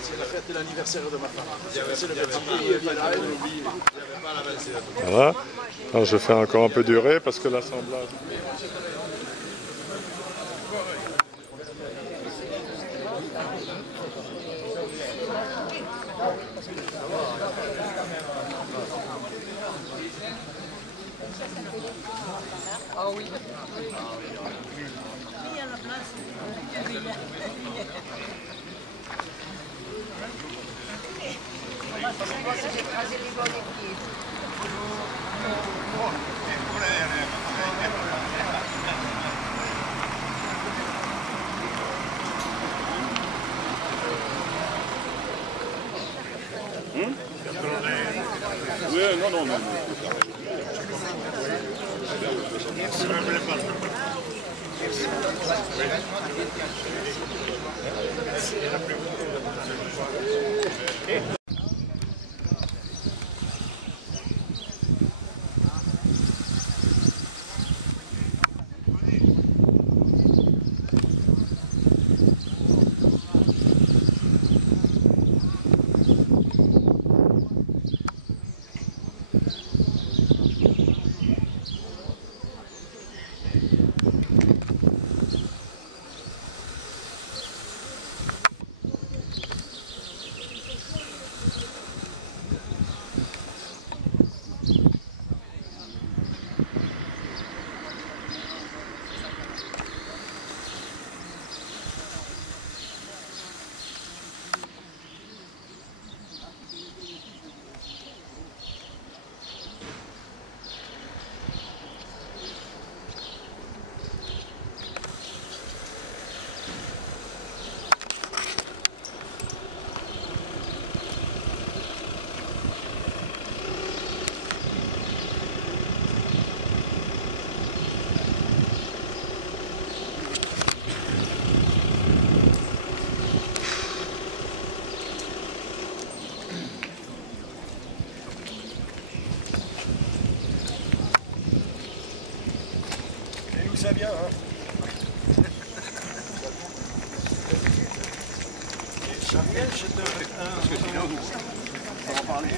C'est la fête de l'anniversaire de ma femme. C'est le petit. Voilà. Alors je fais encore un peu durer parce que l'assemblage. Ah oui. Il y a la place. J'ai écrasé les doigts des pieds. Oui, non. Ça vient, hein. Ça vient, je te... Parce que sinon, on va en parler.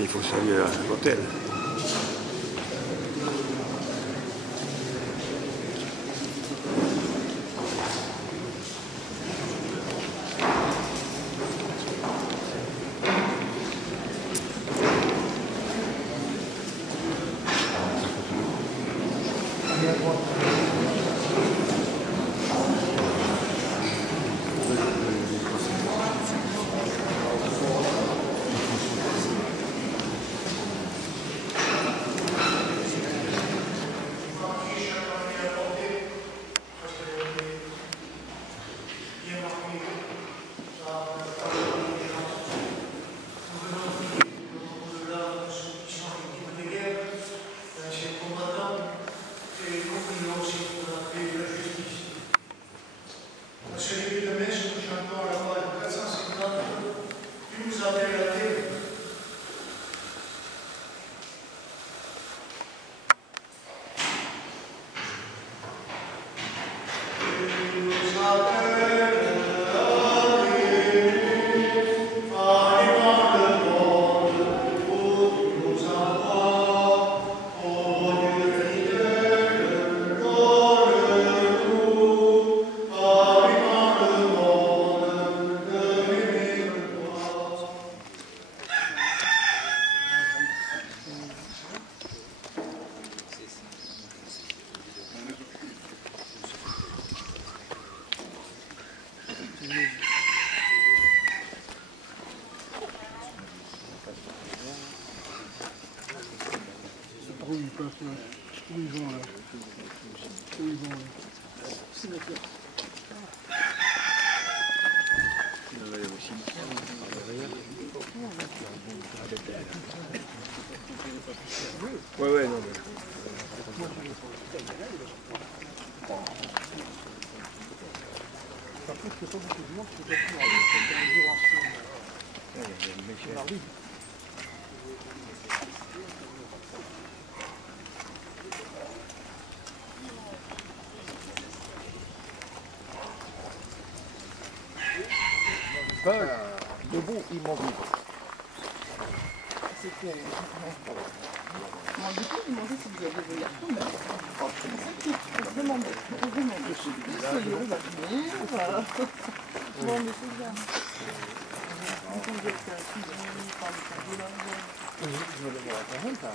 Il faut saluer l'hôtel. Où ils vont là? Où ils vont là? Ouais, ouais, non, mais... Par contre, c'est pas beaucoup de monde, c'est pas plus. Debout, immobile. C'était... Moi, du coup, je me demandais si vous aviez vos garçons, mais c'est ça qui est demandé. On demande. Soyons, on va venir. Bon, mais c'est bien. On peut dire que c'est un petit peu par le cardiologue. Je vais le voir quand même, ça.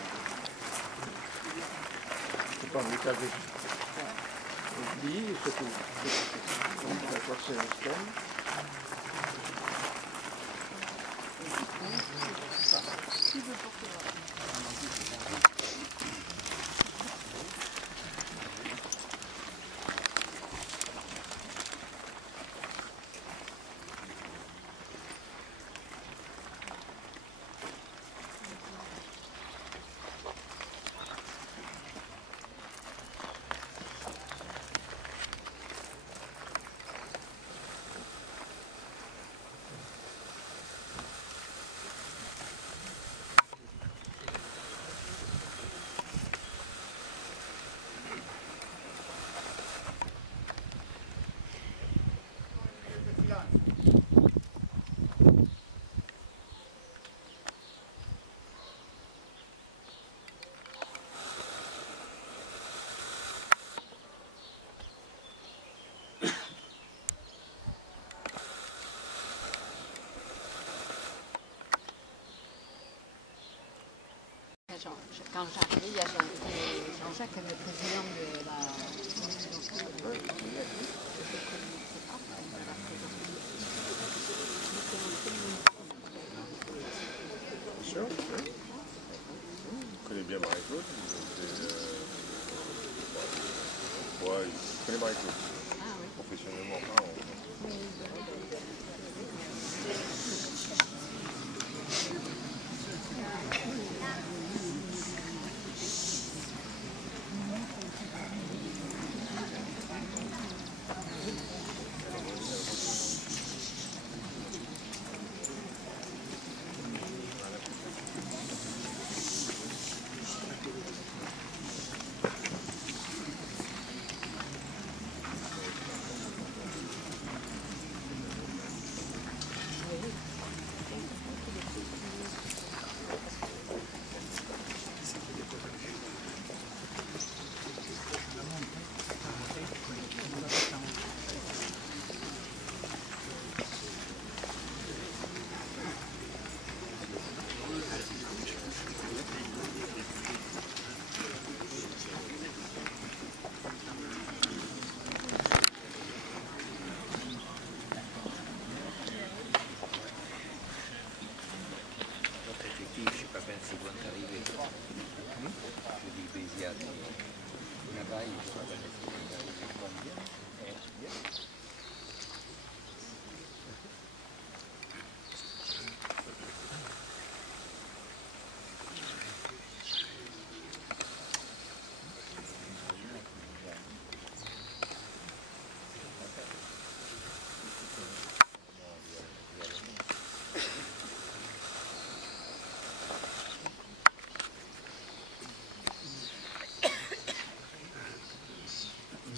C'est pas un état de... Oublie, c'est tout. On va passer un stone. quand j'arrivais, il y a Jean-Jacques, le président de la... Sûr, oui. Je connais bien Marie-Claude. Ouais, je connais Marie-Claude. Professionnellement,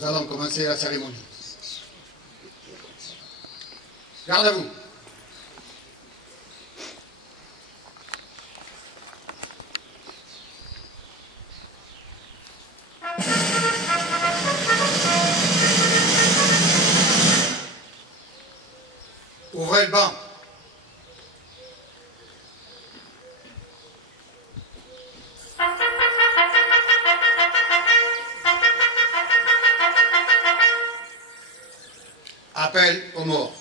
Nous allons commencer la cérémonie. Garde à vous. Ouvrez le banc. Appel aux morts.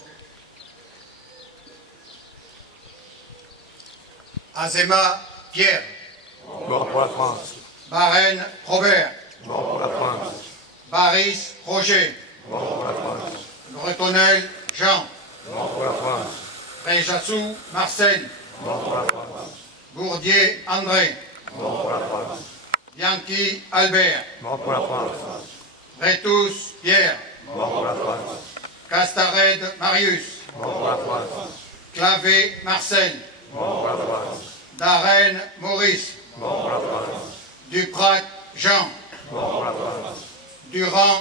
Azéma Pierre. mort pour la France. Barène Robert. Mort pour la France. Baris Roger. Mort pour la France. Bretonel Jean. Mort pour la France. Réjassou Marcel. Mort pour la France. Bourdier André. Mort pour la France. Bianchi Albert. Mort pour la France. Rétous Pierre. Mort pour la France. Castared Marius. Mort pour la France. Clavé Marcel. Mort pour la France. Darène Maurice. Mort pour la France. Duprat Jean. Mort pour la France. Durand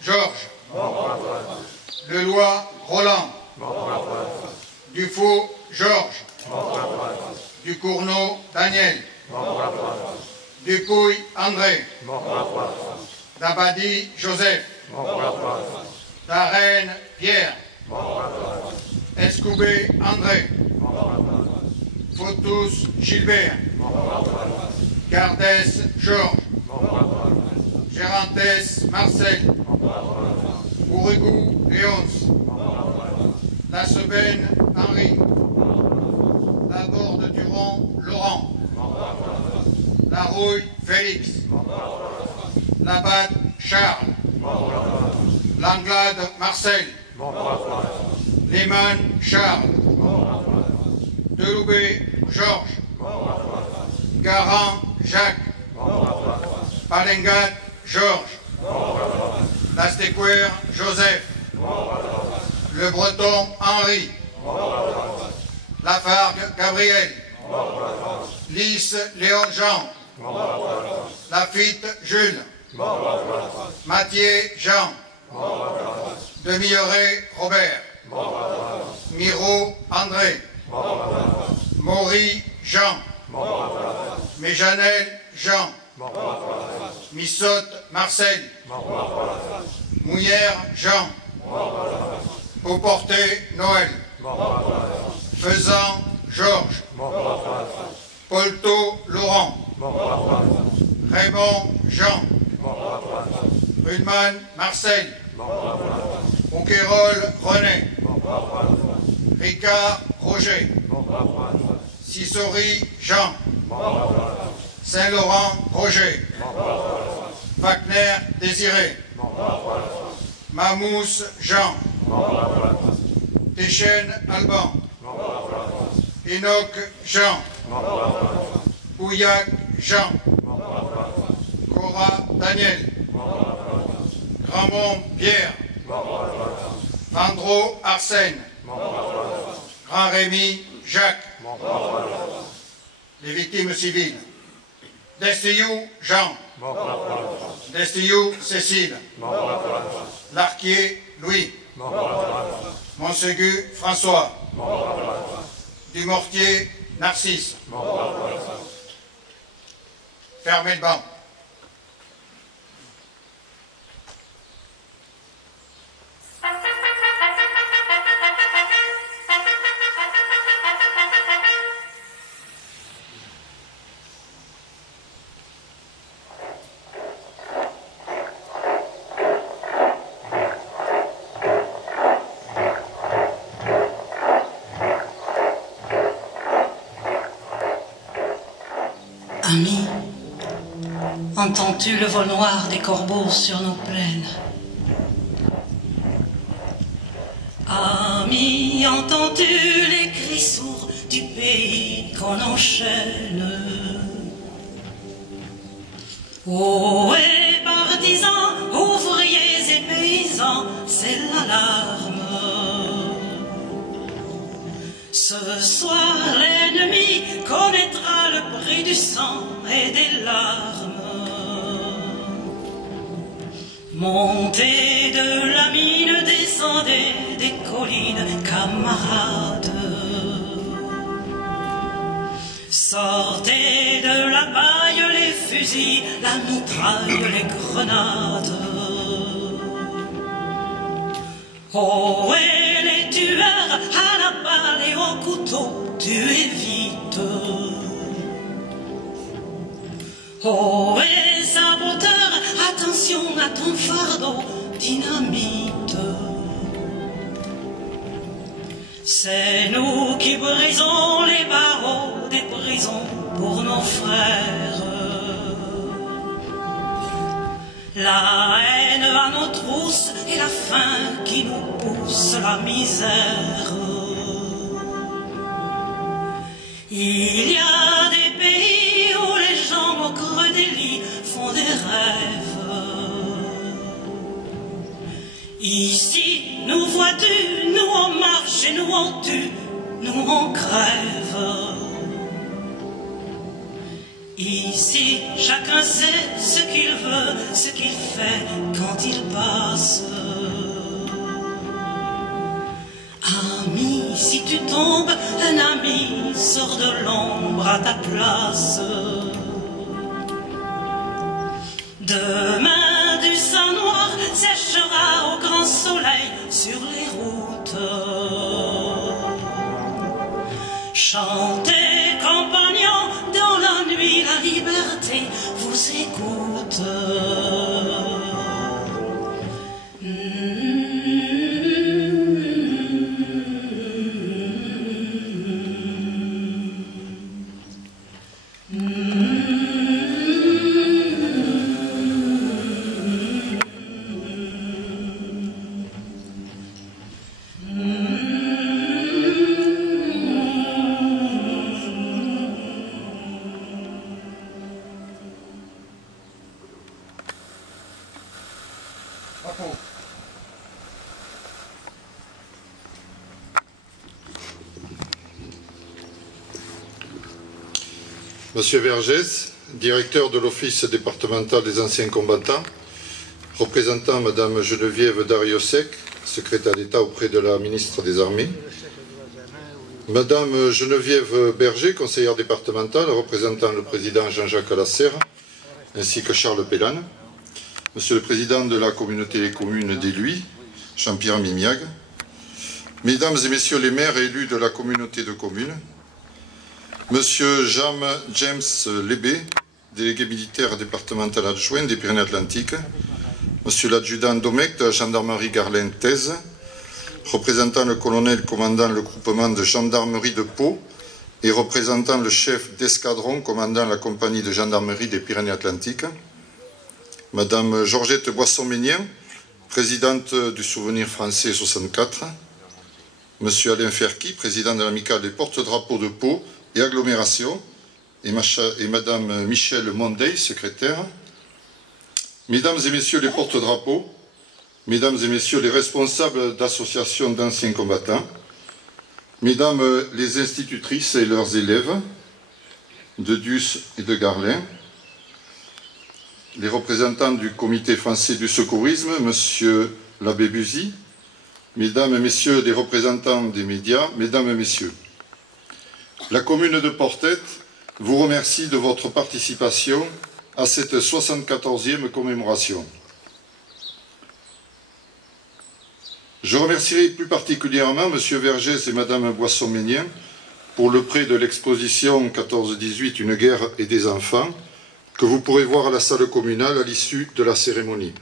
Georges. Mort pour la France. Leloy Roland. Mort pour la France. Dufaux Georges. Mort pour la France. Ducournau Daniel. Mort pour la France. Dupouille André. Mort pour la France. Dabadi Joseph. Mort pour la France. Darène Pierre. Mort pour la France. Escoubé André. Mort pour la France. Fautus Gilbert. Mort pour la France. Gardès Georges. Mort pour la France. Gérantes Marcel. Mort pour la France. Bourigou Léonce. Mort pour la France. Lasebène Henri. Laborde Durand Laurent. Mort pour la France. Larouille Félix. Mort pour la France. Labatte Charles. Mort pour la France. Langlade Marcel. Mort pour la France. Lehmann Charles. Mort pour la France. Deloubé Georges. Mort pour la France. Garand Jacques. Mort pour la France. Palengat Georges. Mort pour la France. Lastequer Joseph. Mort pour la France. Le Breton Henri. Mort pour la France. Lafargue Gabriel. Mort pour la France. Lys Léon Jean. Mort pour la France. Lafitte Jules. Mort pour la France. Mathieu Jean. Mort pour la France. Demi-Euré Robert. Mort pour la France. Miro André. Mort pour la France. Maury Jean. Mort pour la France. Méjanel Jean. Mort pour la France. Missotte Marcel. Mort pour la France. Mouillère Jean. Mort pour la France. Pauporté Noël. Mort pour la France. Faisan Georges. Mort pour la France. Polto Laurent. Raymond Jean. Rudman Marcel. Ronquerolles René. Ricard Roger. Sissori Jean. Saint-Laurent Roger. Wagner Désiré. Mamousse Jean. Téchène Alban. Enoch Jean. Ouillac Jean. Cora Daniel. Grandmont Pierre. Vandro Arsène. Grand Rémy Jacques. Les victimes civiles. Destillou Jean. Destillou Cécile. Larquier Louis. Montségu François. Dumortier Narcisse. Fermez le banc. Ami, entends-tu le vol noir des corbeaux sur nos plaines? Ami, entends-tu les cris sourds du pays qu'on enchaîne? Ohé, partisans, ouvriers et paysans, c'est l'alarme. Ce soir, l'ennemi connaîtra le prix du sang et des larmes. Montez de la mine, descendez des collines, camarades. Sortez de la paille les fusils, la mitraille, les grenades. Oh, et les tueurs à la balle et au couteau, tuez vite. Oh, et saboteur, attention à ton fardeau, dynamite. C'est nous qui brisons les barreaux des prisons pour nos frères. La haine à nos trousses et la faim qui nous pousse la misère. Il y a des pays où les gens au creux des lits font des rêves. Ici, nous vois-tu, nous on marche et nous on tue, nous on crève. Ici, chacun sait ce qu'il veut, ce qu'il fait quand il passe. Ami, si tu tombes, un ami sort de l'ombre à ta place. Demain, du sang noir séchera au grand soleil sur les routes. Chantez, compagnons, dans la nuit, la liberté vous écoute. Monsieur Vergès, directeur de l'Office départemental des anciens combattants, représentant Madame Geneviève Dariussec, secrétaire d'État auprès de la ministre des Armées, Madame Geneviève Berger, conseillère départementale, représentant le président Jean-Jacques Lasserre, ainsi que Charles Pellane, Monsieur le président de la communauté des communes d'Éluy, Jean-Pierre Mimiag, Mesdames et Messieurs les maires élus de la communauté de communes, Monsieur James Lébé, délégué militaire départemental adjoint des Pyrénées-Atlantiques, monsieur l'adjudant Domecq de la gendarmerie Garlin-Thèse, représentant le colonel commandant le groupement de gendarmerie de Pau et représentant le chef d'escadron commandant la compagnie de gendarmerie des Pyrénées-Atlantiques, madame Georgette Boisson-Ménien, présidente du Souvenir français 64, monsieur Alain Ferqui, président de l'amicale des porte-drapeaux de Pau et agglomération, et madame Michèle Mondeil, secrétaire, mesdames et messieurs les porte-drapeaux, mesdames et messieurs les responsables d'associations d'anciens combattants, mesdames les institutrices et leurs élèves de Dius et de Garlin, les représentants du comité français du secourisme, monsieur l'abbé Buzy, mesdames et messieurs les représentants des médias, mesdames et messieurs, la commune de Portet vous remercie de votre participation à cette 74e commémoration. Je remercierai plus particulièrement M. Vergès et Mme Boisson-Ménien pour le prêt de l'exposition 14-18 Une guerre et des enfants que vous pourrez voir à la salle communale à l'issue de la cérémonie.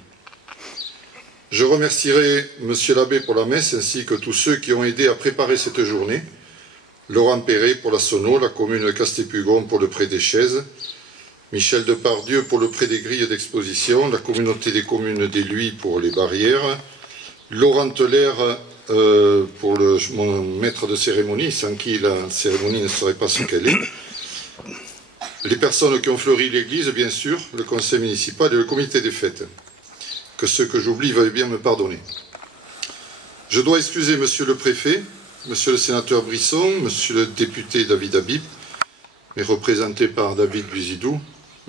Je remercierai M. l'abbé pour la messe ainsi que tous ceux qui ont aidé à préparer cette journée, Laurent Perret pour la sono, la commune de Castépugon pour le prêt des chaises, Michel Depardieu pour le prêt des grilles d'exposition, la communauté des communes des Luys pour les barrières, Laurent Teller pour mon maître de cérémonie, sans qui la cérémonie ne serait pas ce qu'elle est, les personnes qui ont fleuri l'église, bien sûr, le conseil municipal et le comité des fêtes. Que ceux que j'oublie veuillent bien me pardonner. Je dois excuser monsieur le préfet, monsieur le sénateur Brisson, monsieur le député David Habib, mais représenté par David Buzidou,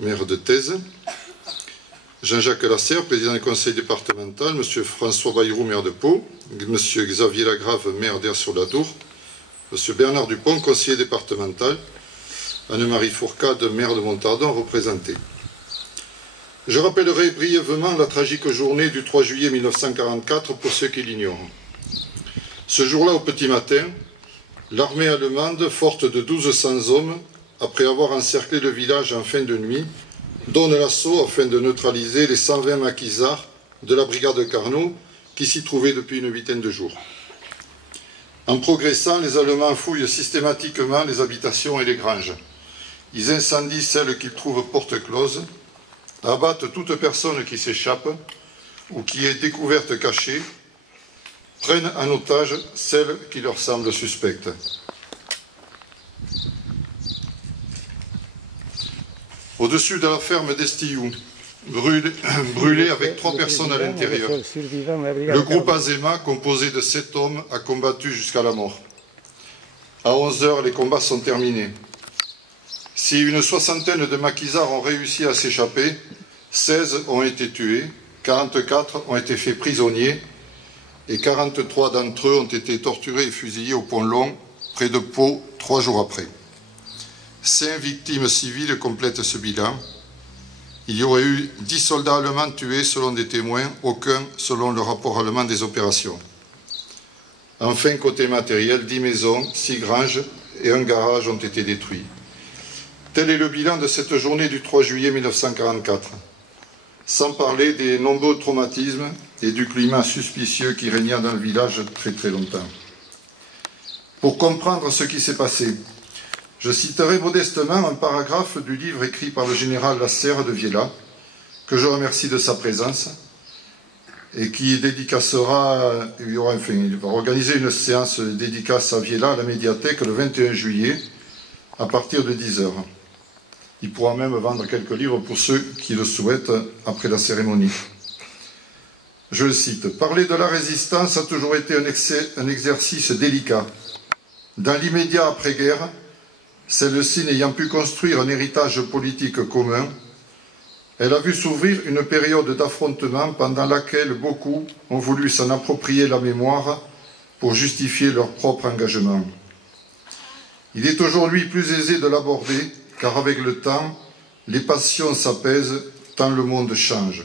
maire de Thèse, Jean-Jacques Lasserre, président du conseil départemental, monsieur François Bayrou, maire de Pau, monsieur Xavier Lagrave, maire d'Aire-sur-la-Dour, monsieur Bernard Dupont, conseiller départemental, Anne-Marie Fourcade, maire de Montardon, représenté. Je rappellerai brièvement la tragique journée du 3 juillet 1944 pour ceux qui l'ignorent. Ce jour-là, au petit matin, l'armée allemande, forte de 1200 hommes, après avoir encerclé le village en fin de nuit, donne l'assaut afin de neutraliser les 120 maquisards de la brigade Carnot qui s'y trouvaient depuis une huitaine de jours. En progressant, les Allemands fouillent systématiquement les habitations et les granges. Ils incendient celles qu'ils trouvent porte close, abattent toute personne qui s'échappe ou qui est découverte cachée, prennent en otage celles qui leur semblent suspectes. Au-dessus de la ferme d'Estillou, brûlée avec 3 personnes à l'intérieur, le groupe Azema, composé de 7 hommes, a combattu jusqu'à la mort. À 11 h, les combats sont terminés. Si une soixantaine de maquisards ont réussi à s'échapper, 16 ont été tués, 44 ont été faits prisonniers et 43 d'entre eux ont été torturés et fusillés au Pont Long, près de Pau, 3 jours après. 5 victimes civiles complètent ce bilan. Il y aurait eu 10 soldats allemands tués selon des témoins, aucun selon le rapport allemand des opérations. Enfin, côté matériel, 10 maisons, 6 granges et un garage ont été détruits. Tel est le bilan de cette journée du 3 juillet 1944, sans parler des nombreux traumatismes et du climat suspicieux qui régna dans le village très longtemps. Pour comprendre ce qui s'est passé, je citerai modestement un paragraphe du livre écrit par le général Lasserre de Viella, que je remercie de sa présence, et qui dédicacera, il va organiser une séance de dédicace à Viella à la médiathèque le 21 juillet, à partir de 10 h. Il pourra même vendre quelques livres pour ceux qui le souhaitent après la cérémonie. Je le cite, « Parler de la résistance a toujours été un exercice délicat. Dans l'immédiat après-guerre, celle-ci n'ayant pu construire un héritage politique commun, elle a vu s'ouvrir une période d'affrontement pendant laquelle beaucoup ont voulu s'en approprier la mémoire pour justifier leur propre engagement. Il est aujourd'hui plus aisé de l'aborder, car avec le temps, les passions s'apaisent tant le monde change.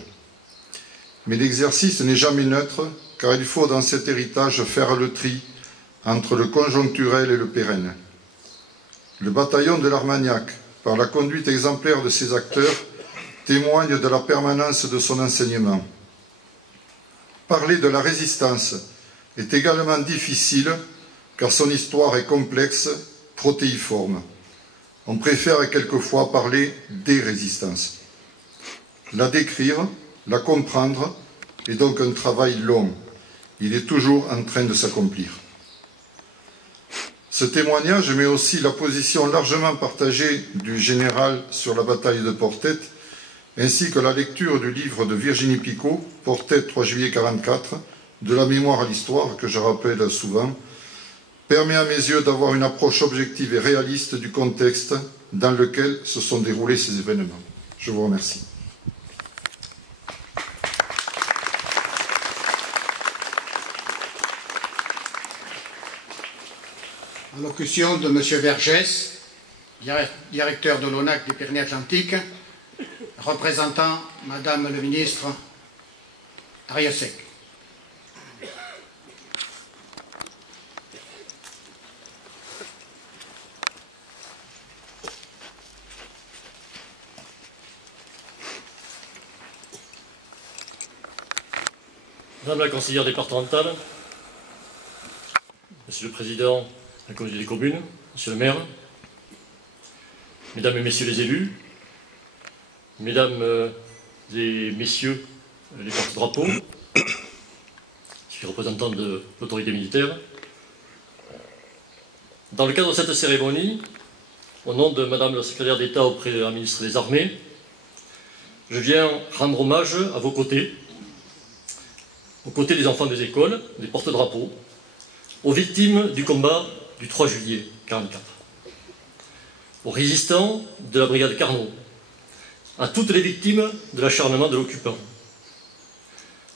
Mais l'exercice n'est jamais neutre, car il faut dans cet héritage faire le tri entre le conjoncturel et le pérenne. Le bataillon de l'Armagnac, par la conduite exemplaire de ses acteurs, témoigne de la permanence de son enseignement. Parler de la résistance est également difficile car son histoire est complexe, protéiforme. On préfère quelquefois parler des résistances. La décrire, la comprendre est donc un travail long. Il est toujours en train de s'accomplir. Ce témoignage, mais aussi la position largement partagée du général sur la bataille de Portet, ainsi que la lecture du livre de Virginie Picot, Portet 3 juillet 1944, de la mémoire à l'histoire, que je rappelle souvent, permet à mes yeux d'avoir une approche objective et réaliste du contexte dans lequel se sont déroulés ces événements. Je vous remercie. Allocution de M. Vergès, directeur de l'ONAC des Pyrénées-Atlantiques, représentant Madame le ministre Ariasek. Madame la conseillère départementale, Monsieur le Président de la communauté des communes, Monsieur le maire, Mesdames et Messieurs les élus, Mesdames et Messieurs les porte-drapeaux, je suis représentant de l'autorité militaire. Dans le cadre de cette cérémonie, au nom de Madame la secrétaire d'État auprès de la ministre des Armées, je viens rendre hommage à vos côtés, aux côtés des enfants des écoles, des porte-drapeaux, aux victimes du combat du 3 juillet 1944, aux résistants de la brigade Carnot, à toutes les victimes de l'acharnement de l'occupant,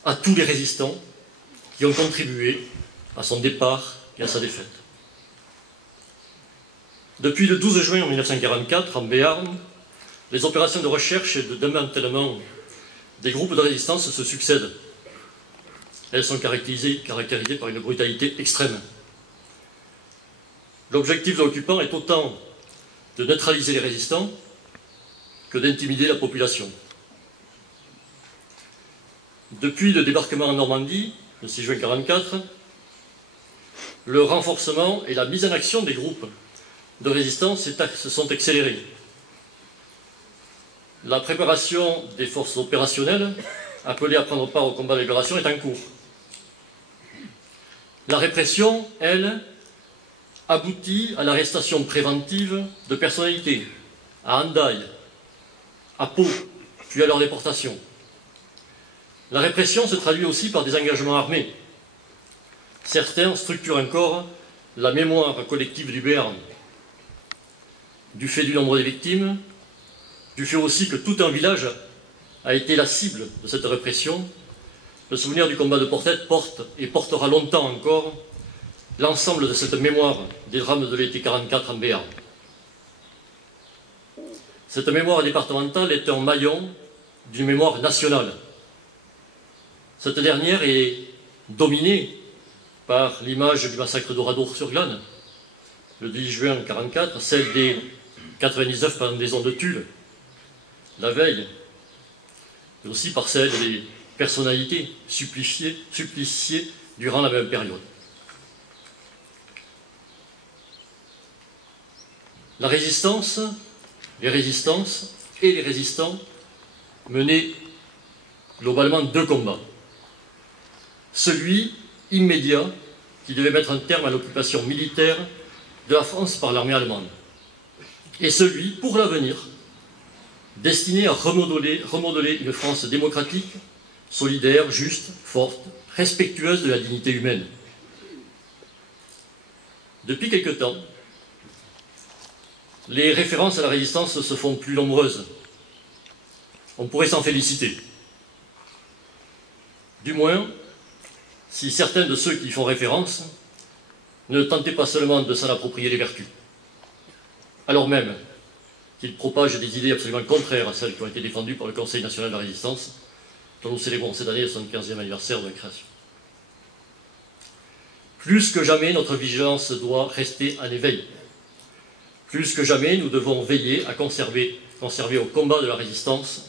à tous les résistants qui ont contribué à son départ et à sa défaite. Depuis le 12 juin 1944, en Béarn, les opérations de recherche et de démantèlement des groupes de résistance se succèdent. Elles sont caractérisées par une brutalité extrême. L'objectif de l'occupant est autant de neutraliser les résistants que d'intimider la population. Depuis le débarquement en Normandie, le 6 juin 1944, le renforcement et la mise en action des groupes de résistance se sont accélérés. La préparation des forces opérationnelles appelées à prendre part au combat de libération est en cours. La répression, elle, aboutit à l'arrestation préventive de personnalités, à Hendaye, à Pau, puis à leur déportation. La répression se traduit aussi par des engagements armés. Certains structurent encore la mémoire collective du Béarn, du fait du nombre des victimes, du fait aussi que tout un village a été la cible de cette répression. Le souvenir du combat de Portet porte et portera longtemps encore l'ensemble de cette mémoire des drames de l'été 1944 en Béarn. Cette mémoire départementale est un maillon d'une mémoire nationale. Cette dernière est dominée par l'image du massacre d'Oradour-sur-Glane, le 10 juin 1944, celle des 99 pendaisons de Tulle, la veille, mais aussi par celle des personnalités suppliciées durant la même période. La résistance, les résistances et les résistants menaient globalement deux combats. Celui immédiat qui devait mettre un terme à l'occupation militaire de la France par l'armée allemande. Et celui, pour l'avenir, destiné à remodeler une France démocratique, solidaire, juste, forte, respectueuse de la dignité humaine. Depuis quelque temps, les références à la résistance se font plus nombreuses. On pourrait s'en féliciter. Du moins, si certains de ceux qui y font référence ne tentaient pas seulement de s'en approprier les vertus, alors même qu'ils propagent des idées absolument contraires à celles qui ont été défendues par le Conseil national de la résistance, dont nous célébrons cette année le 75e anniversaire de la création. Plus que jamais, notre vigilance doit rester en éveil. Plus que jamais, nous devons veiller à conserver au combat de la résistance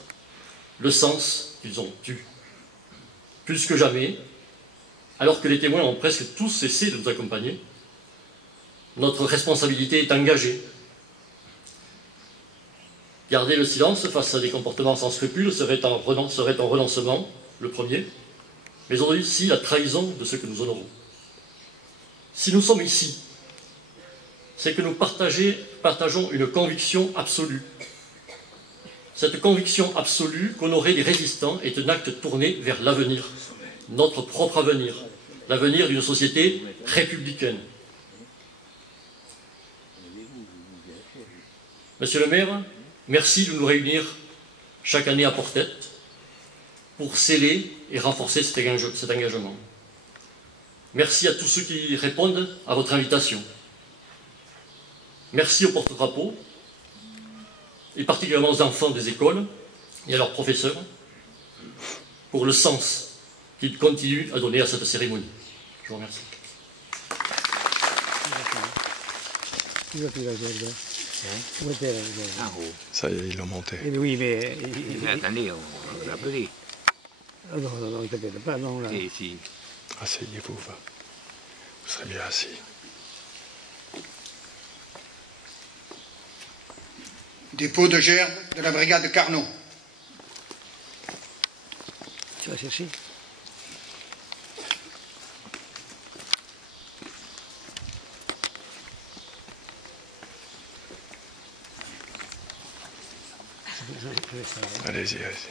le sens qu'ils ont eu. Plus que jamais, alors que les témoins ont presque tous cessé de nous accompagner, notre responsabilité est engagée. Garder le silence face à des comportements sans scrupules serait un renoncement, le premier, mais aussi la trahison de ceux que nous honorons. Si nous sommes ici, c'est que nous partageons une conviction absolue. Cette conviction absolue qu'honorer les résistants est un acte tourné vers l'avenir, notre propre avenir, l'avenir d'une société républicaine. Monsieur le maire, merci de nous réunir chaque année à Portette pour sceller et renforcer cet engagement. Merci à tous ceux qui répondent à votre invitation. Merci aux porte-drapeaux, et particulièrement aux enfants des écoles et à leurs professeurs, pour le sens qu'ils continuent à donner à cette cérémonie. Je vous remercie. Ça y est, ils l'ont monté. Oui, mais... Attendez, on va l'appeler. Non, il ne t'appelle pas, non, là. Si. Asseyez-vous, vous serez bien assis. Dépôt de gerbe de la brigade Carnot. Tu vas chercher? Allez-y, allez-y.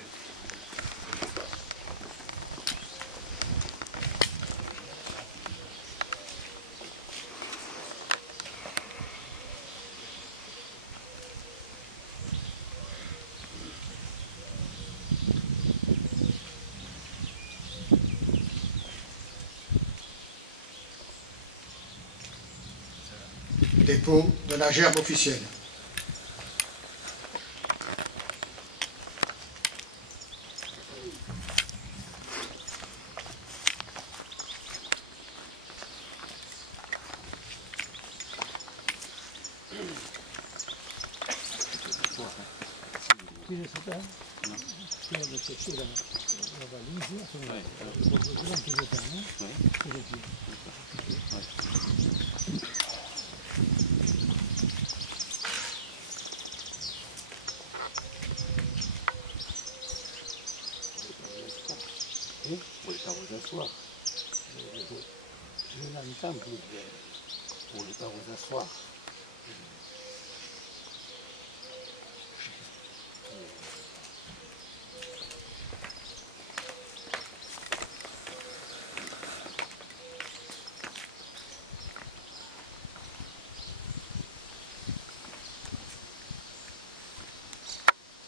Dépôt de la gerbe officielle. Pour les pas vous asseoir. Je l'entends plus bien. Pour les pas vous asseoir.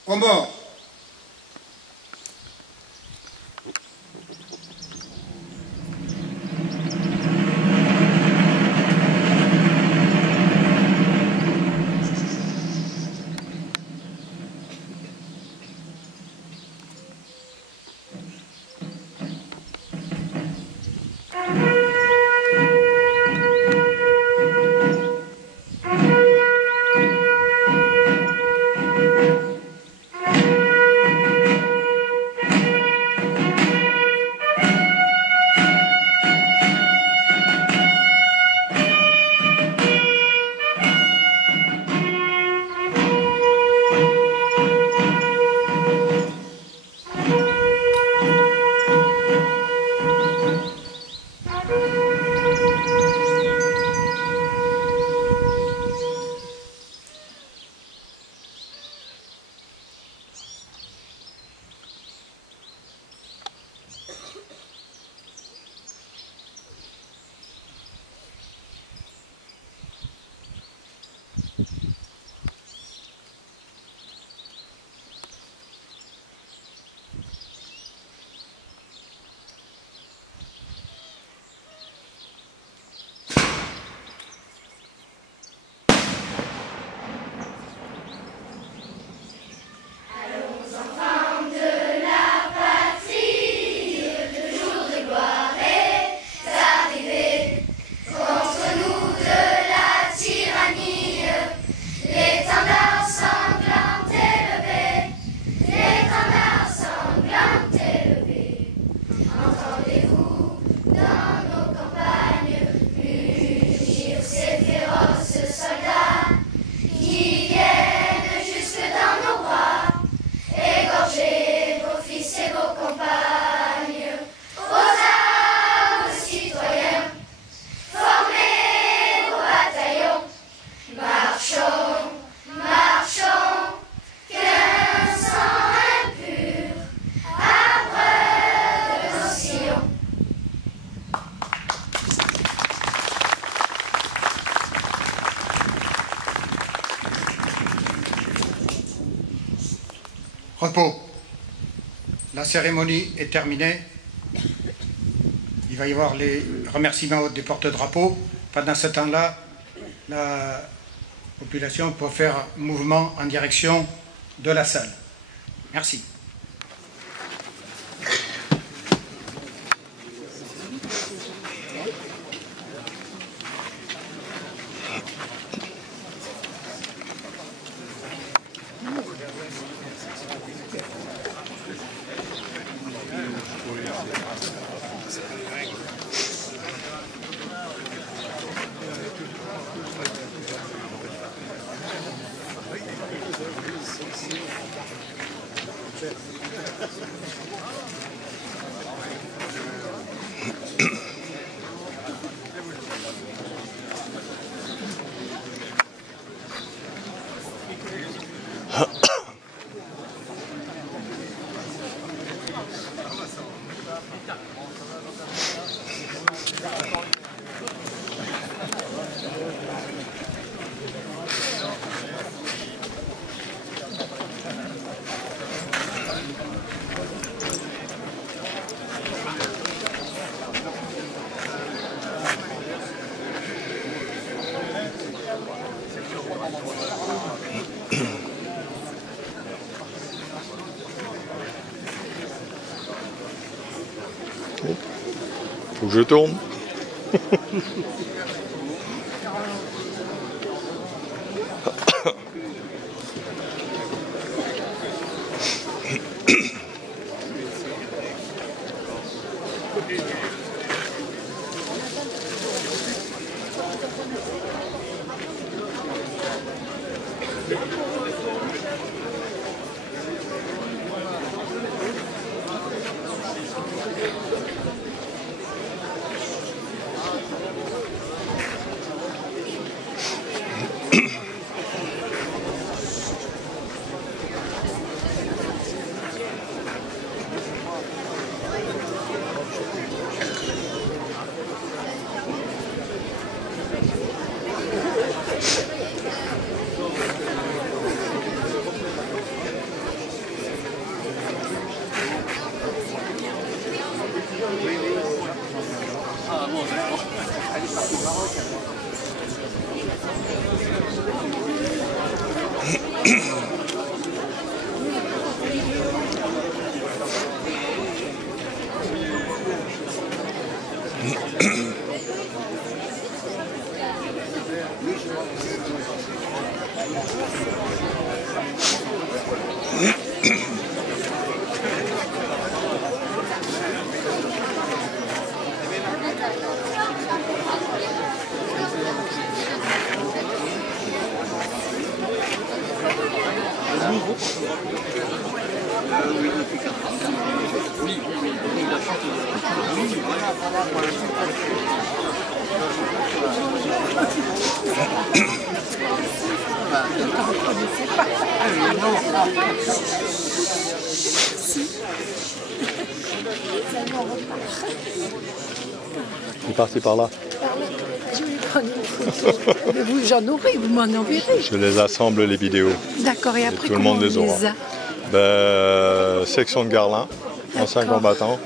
Aux morts. Repos. La cérémonie est terminée. Il va y avoir les remerciements des porte-drapeaux. Pendant ce temps-là, la population peut faire un mouvement en direction de la salle. Merci. Faut que je tourne. Il est parti par là. Je vais prendre une photo. Mais vous, j'en aurai, vous m'en enverrez. Je les assemble, les vidéos. D'accord, et après, tout le monde les aura. Section de Garlin, anciens combattants.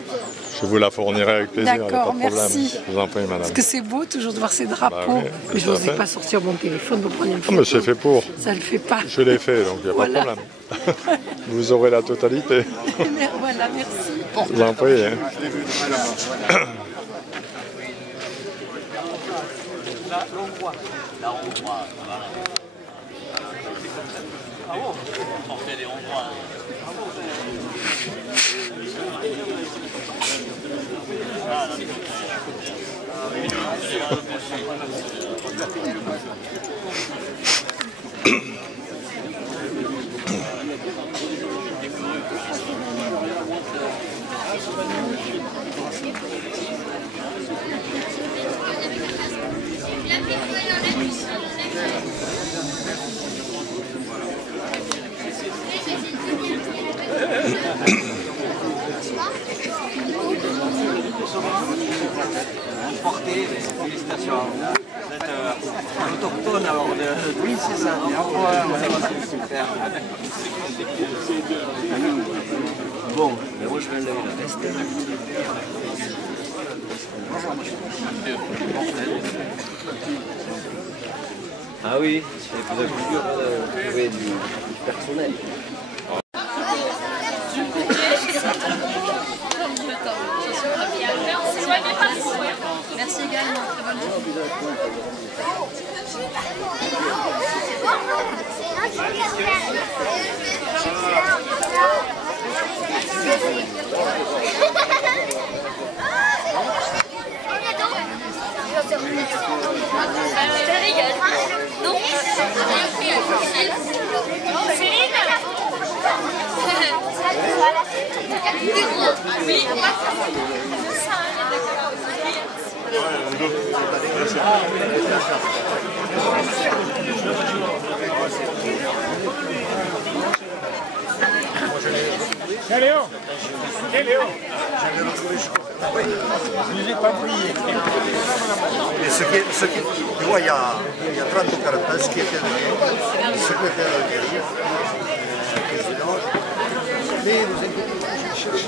Je vous la fournirai avec plaisir, il n'y a pas de problème. Merci. Je vous en prie, madame. Parce que c'est beau toujours de voir ces drapeaux. Bah oui, mais je n'osais pas sortir mon téléphone pour prendre une photo. Mais c'est fait pour. Ça ne le fait pas. Je l'ai fait, donc il n'y a voilà. pas de problème. Vous aurez la totalité. Voilà, merci. Je vous en prie. Hein. Là, on voit. Ah bon, on fait des Hongrois. Félicitations. Vous êtes autochtone alors. Oui, c'est ça. Super. Bon, moi je vais enlever la veste. Ah oui, c'est plus dur de trouver du personnel. Merci également, très bonne journée. Non. Oui, Tiens Léo. Tiens Léo. Je ne vous ai pas oublié. Tu vois, il y a 30 ou 40 ans, ce qui était le secrétaire de mairie, président, mais vous inquiétez pas, je cherche.